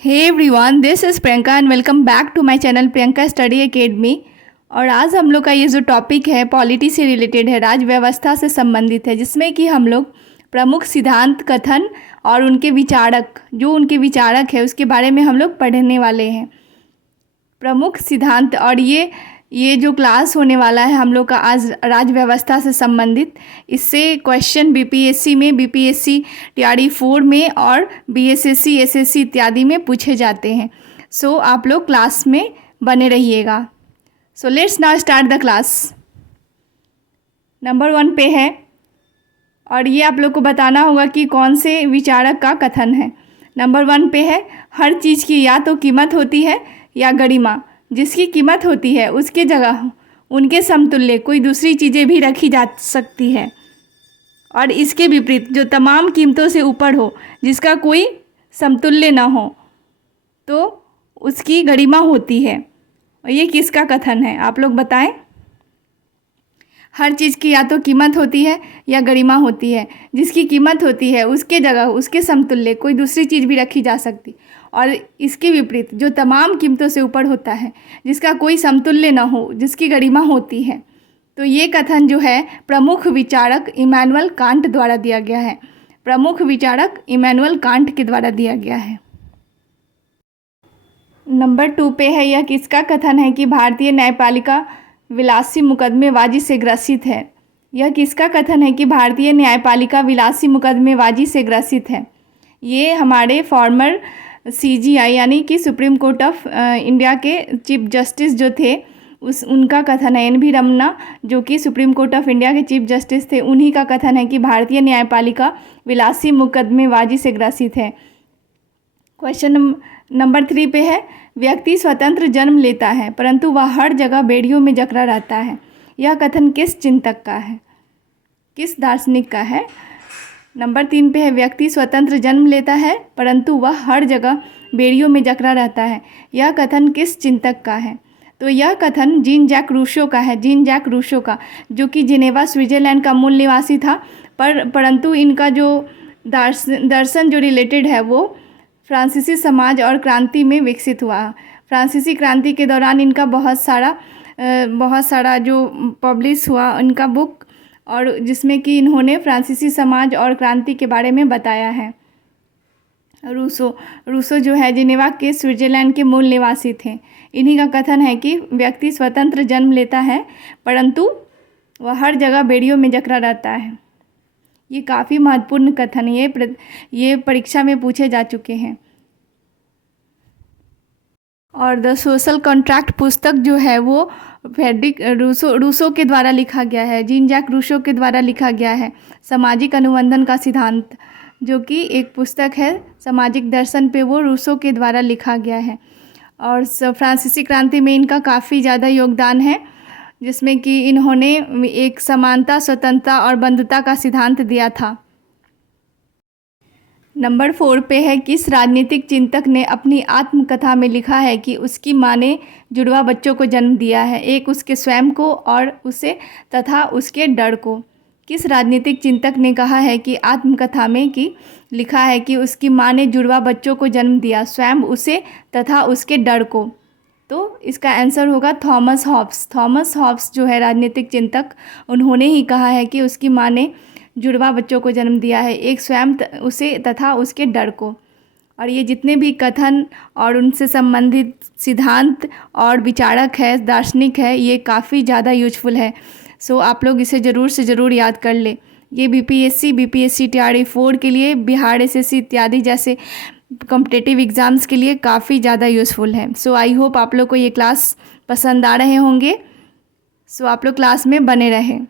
Hey everyone, this is Priyanka and welcome back to my channel Priyanka study academy. और आज हम लोग का ये जो टॉपिक है पॉलिटी से रिलेटेड है, राज्य व्यवस्था से संबंधित है, जिसमें कि हम लोग प्रमुख सिद्धांत कथन और उनके विचारक है उसके बारे में हम लोग पढ़ने वाले हैं। प्रमुख सिद्धांत। और ये जो क्लास होने वाला है हम लोग का आज राज्य व्यवस्था से संबंधित, इससे क्वेश्चन बीपीएससी टीआरई 4 में और बीएसएससी एसएससी इत्यादि में पूछे जाते हैं। सो आप लोग क्लास में बने रहिएगा। So let's now start the class. Number 1 पे है, और ये आप लोग को बताना होगा कि कौन से विचारक का कथन है। नंबर 1 पे है, हर चीज़ की या तो कीमत होती है या गरिमा। जिसकी कीमत होती है उसके जगह उनके समतुल्य कोई दूसरी चीज़ें भी रखी जा सकती है। और इसके विपरीत जो तमाम कीमतों से ऊपर हो, जिसका कोई समतुल्य ना हो, तो उसकी गरिमा होती है। और ये किसका कथन है आप लोग बताएं। हर चीज़ की या तो कीमत होती है या गरिमा होती है। जिसकी कीमत होती है उसके जगह उसके समतुल्य कोई दूसरी चीज़ भी रखी जा सकती। और इसके विपरीत जो तमाम कीमतों से ऊपर होता है, जिसका कोई समतुल्य न हो, जिसकी गरिमा होती है। तो ये कथन जो है प्रमुख विचारक इमैनुअल कांट द्वारा दिया गया है। प्रमुख विचारक इमैनुअल कांट के द्वारा दिया गया है। नंबर 2 पे है, यह किसका कथन है कि भारतीय न्यायपालिका विलासी मुकदमेबाजी से ग्रसित है। यह किसका कथन है कि भारतीय न्यायपालिका विलासी मुकदमेबाजी से ग्रसित है। ये हमारे फॉर्मर सीजीआई यानी कि सुप्रीम कोर्ट ऑफ इंडिया के चीफ जस्टिस जो थे उनका कथन है। एन वी रमन्ना जो कि सुप्रीम कोर्ट ऑफ इंडिया के चीफ जस्टिस थे, उन्हीं का कथन है कि भारतीय न्यायपालिका विलासी मुकदमेबाजी से ग्रसित है। क्वेश्चन नंबर 3 पे है, व्यक्ति स्वतंत्र जन्म लेता है परंतु वह हर जगह बेड़ियों में जकड़ा रहता है। यह कथन किस चिंतक का है, किस दार्शनिक का है। नंबर 3 पे है, व्यक्ति स्वतंत्र जन्म लेता है परंतु वह हर जगह बेड़ियों में जकड़ा रहता है। यह कथन किस चिंतक का है। तो यह कथन जीन जैक रूसो का है। जीन जैक रूसो का, जो कि जिनेवा स्विट्ज़रलैंड का मूल निवासी था, परंतु इनका जो दर्शन जो रिलेटेड है वो फ्रांसीसी समाज और क्रांति में विकसित हुआ। फ्रांसीसी क्रांति के दौरान इनका बहुत सारा जो पब्लिश हुआ इनका बुक, और जिसमें कि इन्होंने फ्रांसीसी समाज और क्रांति के बारे में बताया है। रूसो जो है जिनेवा के स्विट्ज़रलैंड के मूल निवासी थे। इन्हीं का कथन है कि व्यक्ति स्वतंत्र जन्म लेता है परंतु वह हर जगह बेड़ियों में जकड़ा रहता है। ये काफ़ी महत्वपूर्ण कथन, ये परीक्षा में पूछे जा चुके हैं। और द सोशल कॉन्ट्रैक्ट पुस्तक जो है वो फ्रेडरिक रूसो के द्वारा लिखा गया है। जीन जैक रूसो के द्वारा लिखा गया है। सामाजिक अनुबंधन का सिद्धांत जो कि एक पुस्तक है सामाजिक दर्शन पे, वो रूसो के द्वारा लिखा गया है। और फ्रांसीसी क्रांति में इनका काफ़ी ज़्यादा योगदान है, जिसमें कि इन्होंने एक समानता, स्वतंत्रता और बंधुता का सिद्धांत दिया था। नंबर 4 पे है, किस राजनीतिक चिंतक ने अपनी आत्मकथा में लिखा है कि उसकी माँ ने जुड़वा बच्चों को जन्म दिया है, एक उसके स्वयं को और उसे तथा उसके डर को। किस राजनीतिक चिंतक ने कहा है कि आत्मकथा में कि लिखा है कि उसकी माँ ने जुड़वा बच्चों को जन्म दिया, स्वयं उसे तथा उसके डर को। तो इसका आंसर होगा थॉमस हॉब्स। थॉमस हॉब्स जो है राजनीतिक चिंतक, उन्होंने ही कहा है कि उसकी माँ ने जुड़वा बच्चों को जन्म दिया है, एक स्वयं उसे तथा उसके डर को। और ये जितने भी कथन और उनसे संबंधित सिद्धांत और विचारक है, दार्शनिक है, ये काफ़ी ज़्यादा यूजफुल है। सो आप लोग इसे ज़रूर से ज़रूर याद कर ले। ये बीपीएससी टीआरई 4 के लिए, बिहार एसएससी इत्यादि जैसे कॉम्पिटिटिव एग्ज़ाम्स के लिए काफ़ी ज़्यादा यूज़फुल है। सो आई होप आप लोग को ये क्लास पसंद आ रहे होंगे। सो आप लोग क्लास में बने रहें।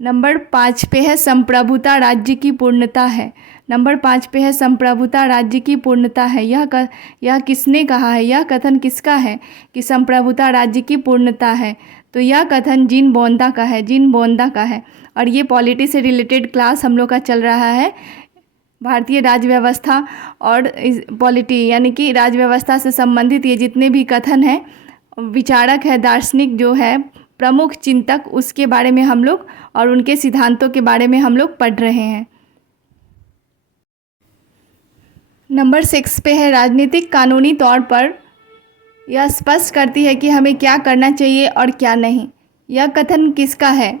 नंबर 5 पे है, संप्रभुता राज्य की पूर्णता है। नंबर 5 पे है, संप्रभुता राज्य की पूर्णता है। यह किसने कहा है, यह कथन किसका है कि संप्रभुता राज्य की पूर्णता है। तो यह कथन जीन बोंदा का है। जीन बोंदा का है। और ये पॉलिटी से रिलेटेड क्लास हम लोग का चल रहा है। भारतीय राज्य व्यवस्था और पॉलिटी यानी कि राज्य व्यवस्था से संबंधित ये जितने भी कथन हैं, विचारक है, दार्शनिक जो है, प्रमुख चिंतक, उसके बारे में हम लोग और उनके सिद्धांतों के बारे में हम लोग पढ़ रहे हैं। नंबर 6 पे है राजनीतिक कानूनी तौर पर यह स्पष्ट करती है कि हमें क्या करना चाहिए और क्या नहीं। यह कथन किसका है?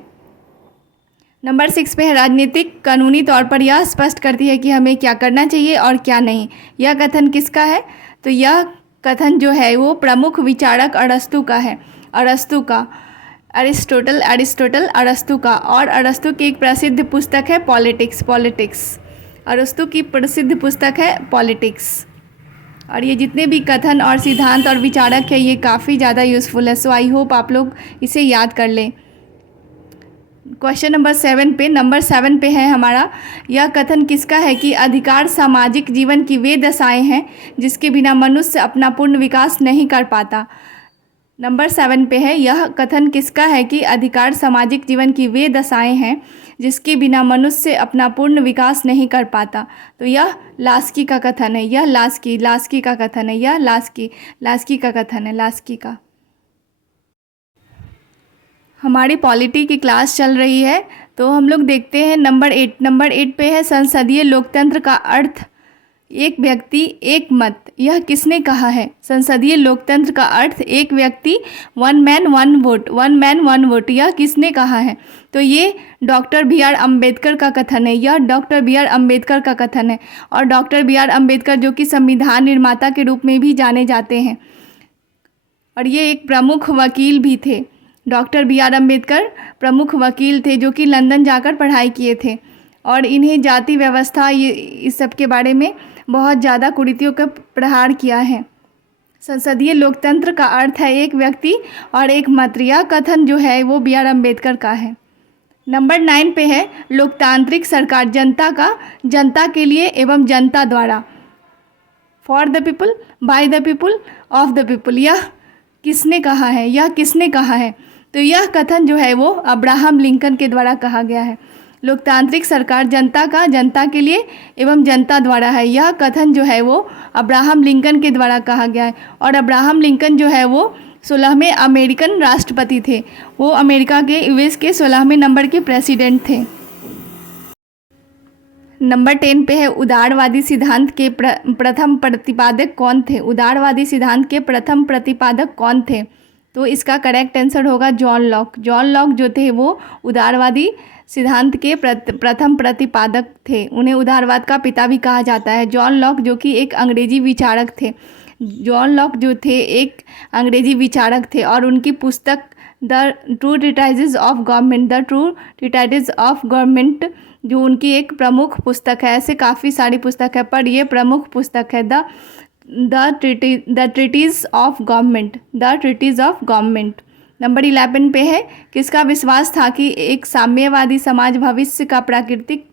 नंबर 6 पे है राजनीतिक कानूनी तौर पर यह स्पष्ट करती है कि हमें क्या करना चाहिए और क्या नहीं। यह कथन किसका है? तो यह कथन जो है वो प्रमुख विचारक अरस्तु का है। अरस्तु का, अरिस्टोटल अरस्तु का। और अरस्तु की एक प्रसिद्ध पुस्तक है पॉलिटिक्स। अरस्तु की प्रसिद्ध पुस्तक है पॉलिटिक्स। और ये जितने भी कथन और सिद्धांत और विचारक है ये काफ़ी ज़्यादा यूज़फुल है। सो आई होप आप लोग इसे याद कर लें। क्वेश्चन नंबर 7 पे है हमारा, यह कथन किसका है कि अधिकार सामाजिक जीवन की वे दशाएं हैं जिसके बिना मनुष्य अपना पूर्ण विकास नहीं कर पाता। नंबर 7 पे है, यह कथन किसका है कि अधिकार सामाजिक जीवन की वे दशाएं हैं जिसके बिना मनुष्य अपना पूर्ण विकास नहीं कर पाता। तो यह लास्की का कथन है। यह लास्की का कथन है। यह लास्की का कथन है। लास्की का। हमारी पॉलिटी की क्लास चल रही है तो हम लोग देखते हैं नंबर 8 पे है संसदीय लोकतंत्र का अर्थ एक व्यक्ति एक मत। यह किसने कहा है? संसदीय लोकतंत्र का अर्थ एक व्यक्ति वन मैन वन वोट। यह किसने कहा है? तो ये डॉक्टर बी.आर. अम्बेडकर का कथन है। यह डॉक्टर बी.आर. अम्बेडकर का कथन है। और डॉक्टर बी.आर. अम्बेडकर जो कि संविधान निर्माता के रूप में भी जाने जाते हैं और ये एक प्रमुख वकील भी थे। Doctor B R. अम्बेडकर प्रमुख वकील थे जो कि लंदन जाकर पढ़ाई किए थे और इन्हें जाति व्यवस्था ये इस सब के बारे में बहुत ज़्यादा कुरीतियों का प्रहार किया है। संसदीय लोकतंत्र का अर्थ है एक व्यक्ति और एक मत। यह कथन जो है वो बी.आर. अम्बेडकर का है। नंबर 9 पे है लोकतांत्रिक सरकार जनता के लिए एवं जनता द्वारा। For the people, by the people, of the people. यह किसने कहा है? तो यह कथन जो है वो अब्राहम लिंकन के द्वारा कहा गया है। लोकतांत्रिक सरकार जनता के लिए एवं जनता द्वारा है। यह कथन जो है वो अब्राहम लिंकन के द्वारा कहा गया है। और अब्राहम लिंकन जो है वो 16वें अमेरिकन राष्ट्रपति थे। वो अमेरिका के यूएस के 16वें नंबर के प्रेसिडेंट थे। नंबर 10 पे है उदारवादी सिद्धांत के प्रथम प्रतिपादक कौन थे? उदारवादी सिद्धांत के प्रथम प्रतिपादक कौन थे? तो इसका करेक्ट आंसर होगा जॉन लॉक। जॉन लॉक जो थे वो उदारवादी सिद्धांत के प्रथम प्रतिपादक थे। उन्हें उदारवाद का पिता भी कहा जाता है। जॉन लॉक जो कि एक अंग्रेजी विचारक थे। जॉन लॉक जो थे एक अंग्रेजी विचारक थे और उनकी पुस्तक द ट्रू ट्रीटाइजेस ऑफ गवर्नमेंट जो उनकी एक प्रमुख पुस्तक है। ऐसे काफ़ी सारी पुस्तक है पर ये प्रमुख पुस्तक है the treatise of government. Number 11 पे है किसका विश्वास था कि एक साम्यवादी समाज भविष्य का प्राकृतिक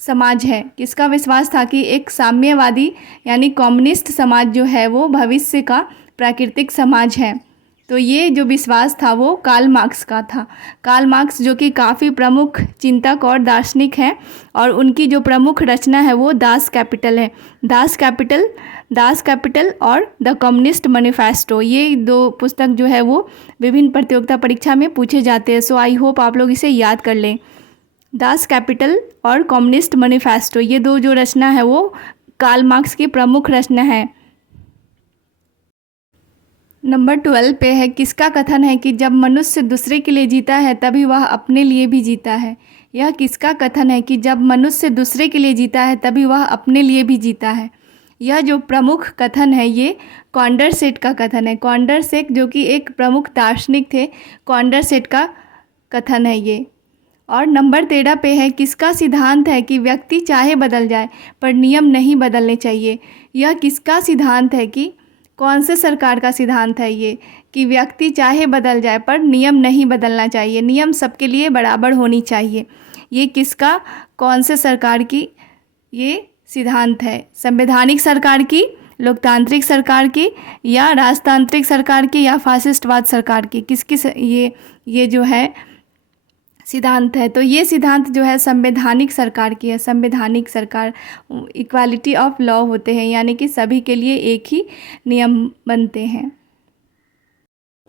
समाज है? किसका विश्वास था कि एक साम्यवादी यानी कम्युनिस्ट समाज जो है वो भविष्य का प्राकृतिक समाज है? तो ये जो विश्वास था वो कार्ल मार्क्स का था। कार्ल मार्क्स जो कि काफ़ी प्रमुख चिंतक और दार्शनिक हैं और उनकी जो प्रमुख रचना है वो दास कैपिटल है। दास कैपिटल और द कम्युनिस्ट मैनिफेस्टो, ये दो पुस्तक जो है वो विभिन्न प्रतियोगिता परीक्षा में पूछे जाते हैं। सो आई होप आप लोग इसे याद कर लें। दास कैपिटल और कम्युनिस्ट मैनिफेस्टो ये दो जो रचना है वो कार्ल मार्क्स की प्रमुख रचना है। नंबर 12 पे है किसका कथन है कि जब मनुष्य दूसरे के लिए जीता है तभी वह अपने लिए भी जीता है? यह किसका कथन है कि जब मनुष्य दूसरे के लिए जीता है तभी वह अपने लिए भी जीता है? यह जो प्रमुख कथन है ये कॉन्डरसेट का कथन है। कॉन्डरसेट जो कि एक प्रमुख दार्शनिक थे, कॉन्डरसेट का कथन है ये। और नंबर 13 पे है किसका सिद्धांत है कि व्यक्ति चाहे बदल जाए पर नियम नहीं बदलने चाहिए? यह किसका सिद्धांत है कि कौन से सरकार का सिद्धांत है ये कि व्यक्ति चाहे बदल जाए पर नियम नहीं बदलना चाहिए, नियम सबके लिए बराबर होनी चाहिए? ये किसका, कौन से सरकार की ये सिद्धांत है? संवैधानिक सरकार की, लोकतांत्रिक सरकार की, या राजतांत्रिक सरकार की, या फासिस्टवाद सरकार की? किसकी ये जो है सिद्धांत है? तो ये सिद्धांत जो है संवैधानिक सरकार की है। संवैधानिक सरकार, इक्वालिटी ऑफ लॉ होते हैं यानी कि सभी के लिए एक ही नियम बनते हैं।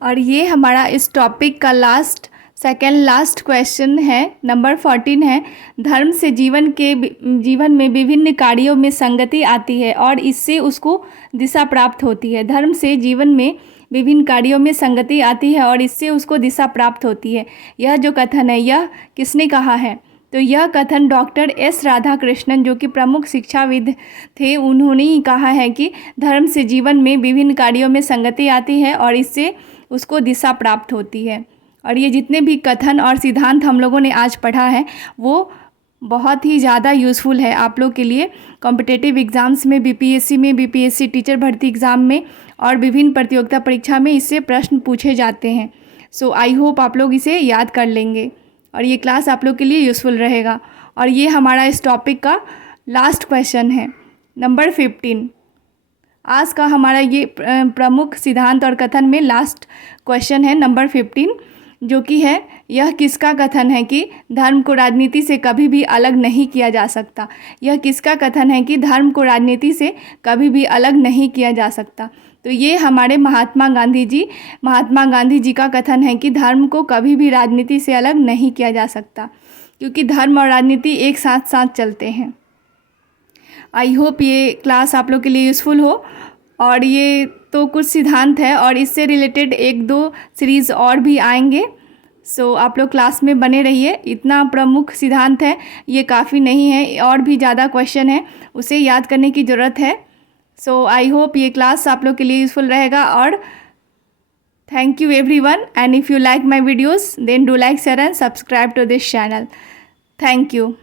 और ये हमारा इस टॉपिक का लास्ट सेकेंड लास्ट क्वेश्चन है, नंबर 14 है, धर्म से जीवन में विभिन्न कार्यों में संगति आती है और इससे उसको दिशा प्राप्त होती है। धर्म से जीवन में विभिन्न कार्यों में संगति आती है और इससे उसको दिशा प्राप्त होती है। यह जो कथन है यह किसने कहा है? तो यह कथन डॉक्टर एस राधाकृष्णन, जो कि प्रमुख शिक्षाविद थे, उन्होंने ही कहा है कि धर्म से जीवन में विभिन्न कार्यों में संगति आती है और इससे उसको दिशा प्राप्त होती है। और ये जितने भी कथन और सिद्धांत हम लोगों ने आज पढ़ा है वो बहुत ही ज़्यादा यूज़फुल है आप लोग के लिए। कॉम्पिटिटिव एग्ज़ाम्स में, बीपीएससी टीचर भर्ती एग्ज़ाम में और विभिन्न प्रतियोगिता परीक्षा में इससे प्रश्न पूछे जाते हैं। सो आई होप आप लोग इसे याद कर लेंगे और ये क्लास आप लोग के लिए यूज़फुल रहेगा। और ये हमारा इस टॉपिक का लास्ट क्वेश्चन है, नंबर 15। आज का हमारा ये प्रमुख सिद्धांत और कथन में लास्ट क्वेश्चन है, नंबर 15, जो कि है, यह किसका कथन है कि धर्म को राजनीति से कभी भी अलग नहीं किया जा सकता? यह किसका कथन है कि धर्म को राजनीति से कभी भी अलग नहीं किया जा सकता? तो ये हमारे महात्मा गांधी जी का कथन है कि धर्म को कभी भी राजनीति से अलग नहीं किया जा सकता, क्योंकि धर्म और राजनीति एक साथ साथ चलते हैं। आई होप ये क्लास आप लोग के लिए यूज़फुल हो। और ये तो कुछ सिद्धांत है और इससे रिलेटेड 1-2 सीरीज़ और भी आएंगे। सो आप लोग क्लास में बने रहिए। इतना प्रमुख सिद्धांत है, ये काफ़ी नहीं है, और भी ज़्यादा क्वेश्चन है, उसे याद करने की ज़रूरत है। सो आई होप ये क्लास आप लोग के लिए यूज़फुल रहेगा। और thank you everyone, and if you like my videos then do like, share and subscribe to this channel. Thank you.